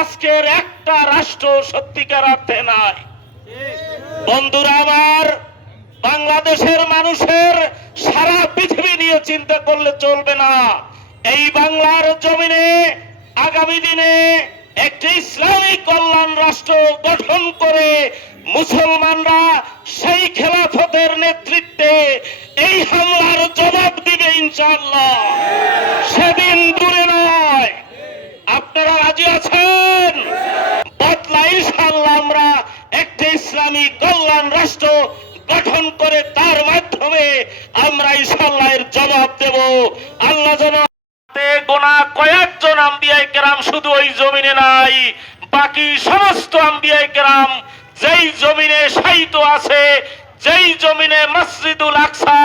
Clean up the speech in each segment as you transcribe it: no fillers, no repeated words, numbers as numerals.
আজকের একটা রাষ্ট্র সত্যিকার অর্থে নাই। বন্ধুরা আমার, বাংলাদেশের মানুষের সারা পৃথিবী নিয়ে চিন্তা করলে চলবে না। এই বাংলার জমিনে আগামী দিনে একটি ইসলামী কল্যাণ রাষ্ট্র গঠন করে মুসলমানরা সেই খেলাফতের নেতৃত্বে এই হামলার জবাব দিবে ইনশাআল্লাহ। সেদিন দূরে নয়। আপনারা রাজি আছেন? বদলা ইনশাআল্লাহ আমরা একটি ইসলামী কল্যাণ রাষ্ট্র গঠন করে তার মাধ্যমে আমরা ইনশাআল্লাহ এর জবাব দেব। আল্লাহ যেন গোনা কয়েকজন আম্বিয়ায়ে কেরাম শুধু ওই জমিনে নাই, বাকি সমস্ত আম্বিয়ায়ে কেরাম যেই জমিনে শায়িত আছে, যেই জমিনে মসজিদুল আকসা,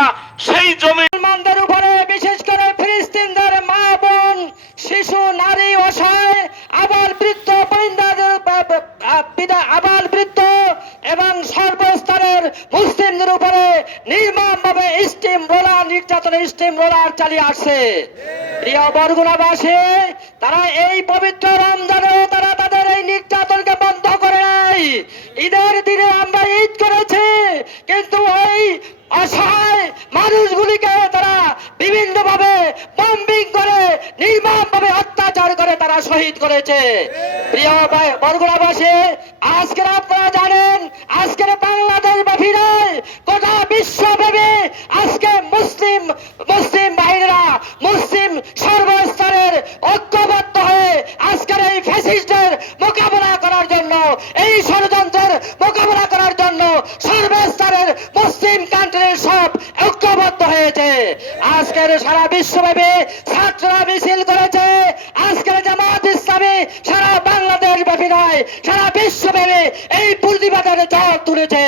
সেই জমিনদের উপরে বিশেষ করে ফিলিস্তিনদের মা বোন, শিশু, নারী, অসহায়, আবাল বৃদ্ধ, আবাল বৃদ্ধ এবং সর্বস্তরের মুসলিমদের উপরে নির্মমভাবে স্টিম রোলার নির্যাতনের স্টিম রোলার চালিয়ে আসছে। প্রিয় বরগুনাবাসী, তারা এই পবিত্র রমজানেও তারা তাদের এই নির্যাতনকে বন্ধ করে নাই। ঈদের দিনে আমরা ঈদ করেছি, কিন্তু ওই অসহায় মানুষগুলিকে তারা বিভিন্ন ভাবে বম্বিং করে নির্মমভাবে অত্যাচার করে তারা শহীদ করেছে। প্রিয় বরগুনাবাসী, আজকের আপনারা জানেন, আজকের বাংলাদেশ ব্যাপী নয়, গোটা বিশ্বব্যাপী আজকে মুসলিম বাহিনীরা, মুসলিম সর্বস্তরের ঐক্যবদ্ধ হয়ে আজকের এই ফ্যাসিস্টের মোকাবেলা করার জন্য, এই ষড়যন্ত্রের মোকাবেলা করার জন্য সর্বস্তরের মুসলিম কান্ট্রির সব ঐক্যবদ্ধ হয়েছে। আজকের সারা বিশ্বব্যাপী ছাত্ররা মিছিল করেছে। আজকের জামাত ইসলামী সারা বাংলাদেশ ব্যাপী নয়, সারা বিশ্বব্যাপী এই প্রতিবাদের ঝড় তুলেছে।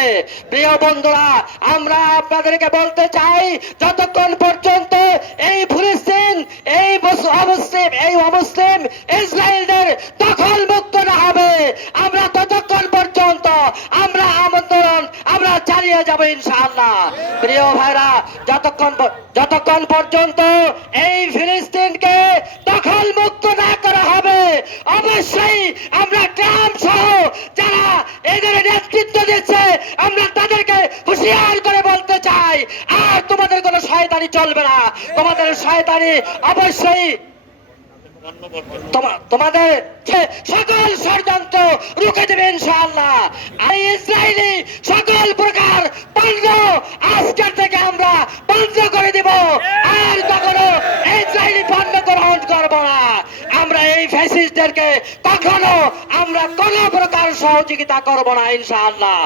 প্রিয় বন্ধুরা, আমরা আপনাদেরকে বলতে চাই, যতক্ষণ পর্যন্ত এই ফিলিস্তিন, এই অমুসলিম ইসরায়েলদের দখল মুক্ত না হবে, আমরা ততক্ষণ পর্যন্ত আমরা আন্দোলন আমরা চালিয়ে যাব ইনশাআল্লাহ। প্রিয় ভাইরা, যতক্ষণ পর্যন্ত এই ফিলিস্তিনকে দখল মুক্ত না করা হবে, অবশ্যই আমরা গ্রাম সহ যারা এদের নেতৃত্ব দিচ্ছে আমরা তাদেরকে হুঁশিয়ার করে বলতে চাই, আর তোমাদের কোনো শয়তানি চলবে না। তোমাদের শয়তানি অবশ্যই তোমাদের সকল ষড়যন্ত্র রুখে দেবে ইনশাআল্লাহ। এই ইসরায়েলি সকল প্রকার পণ্য আজকের থেকে আমরা বন্ধ করে দেব, আর কখনো ইসরায়েলি পণ্য গ্রহণ করব না। আমরা এই ফ্যাসিস্টদেরকে কখনো আমরা কোনো প্রকার সহযোগিতা করব না ইনশাআল্লাহ।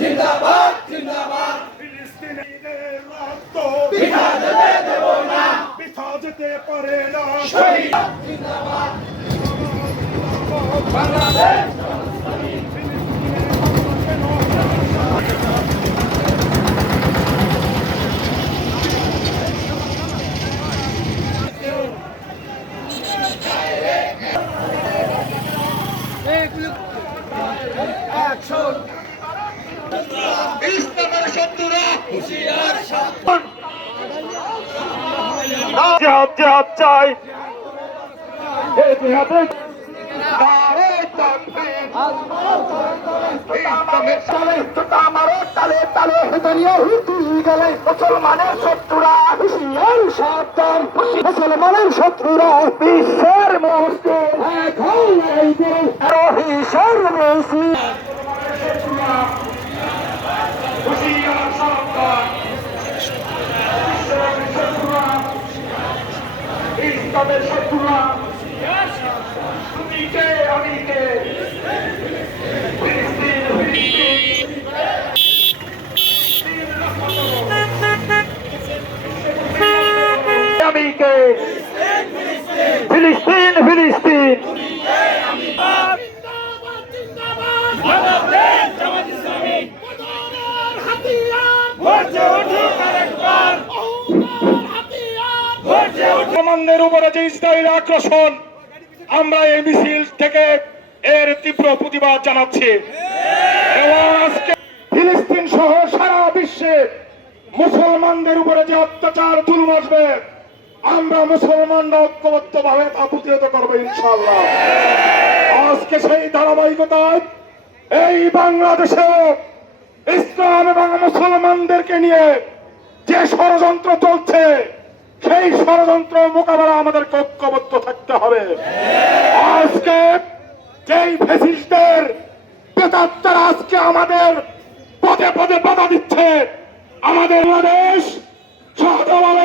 জিন্দাবাদ জিন্দাবাদ, ফিলিস্তিনিদের রক্ত বিনা যেতে দেব না, বিনা যেতে পারে না। শহীদ জিন্দাবাদ, বাংলাদেশ অ্যাকশন। ইসলামের শত্রুরা হুঁশিয়ার সাবধান, জিহাদ চাই। এই জিহাদে নারে তাকবীর, ইসলামের সালে তামারো তালে তালে দুনিয়া হুতি গেলে মুসলমানের শত্রুরা হুঁশিয়ার সাবধান, মুসলমানের শত্রুরা বিশ্বের মুসলিম এক হয়ে এই দিন রহিসের মেসি। ইসলামের শত্রুরা তুমি কে আমি কে, ফিলিস্তিন আমি কে, ফিলিস্তিন ফিলিস্তিন। মুসলমানদের উপরে যে ইসরায়েলি আগ্রাসন, আমরা এই মিছিল থেকে এর তীব্র প্রতিবাদ জানাচ্ছি এবং আজকে ফিলিস্তিন সহ সারা বিশ্বে মুসলমানদের উপরে যে অত্যাচার জুলুম আসবে, আমরা মুসলমানরা ঐক্যবদ্ধ ভাবে তা প্রতিহত করবো ইনশাআল্লাহ। আজকে সেই ধারাবাহিকতায় এই বাংলাদেশেও ইসলাম এবং মুসলমানদেরকে নিয়ে যে ষড়যন্ত্র চলছে সেই ষড়যন্ত্র মোকাবেলা আমাদের ঐক্যবদ্ধ থাকতে হবে। আজকে যেই ফ্যাসিস্টদের প্রেতাত্মারা আজকে আমাদের পদে পদে বাধা দিচ্ছে, আমাদের বাংলাদেশ সহজভাবে